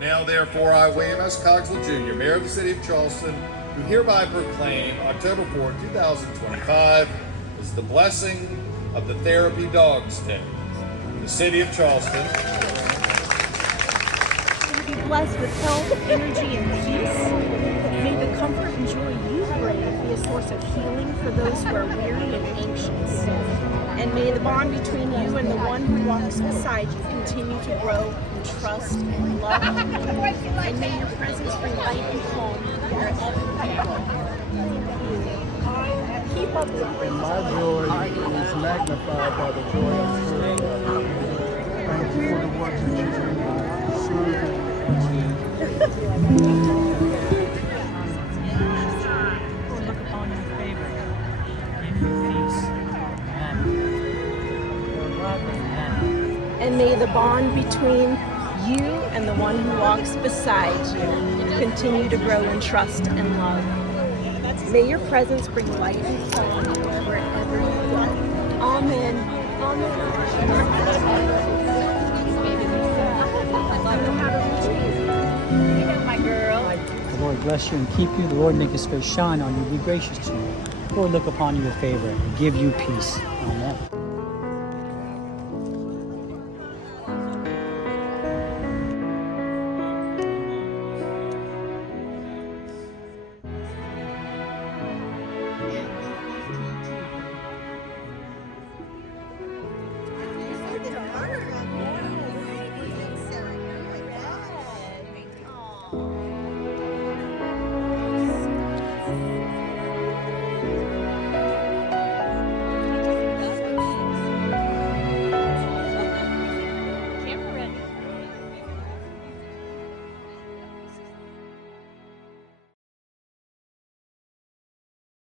Now, therefore, I, William S. Cogswell Jr., Mayor of the City of Charleston, do hereby proclaim October 4, 2025 as the blessing of the Therapy Dogs Day. The City of Charleston Be blessed with health, energy, and peace. May the comfort and joy you bring be a source of healing for those who are weary and anxious. And may the bond between you and the one who walks beside you continue to grow in trust and love. And may your presence bring light and calm wherever you go. Keep up the And my joy is magnified by the joy of the Spirit. Thank you for the work that you do. Serving. Look upon your favor, give you peace. Amen. And may the bond between you and the one who walks beside you continue to grow in trust and love. May your presence bring light and calm wherever you go. Amen. Amen. My girl. The Lord bless you and keep you. The Lord make his face shine on you, be gracious to you. The Lord look upon you with favor and give you peace. Amen.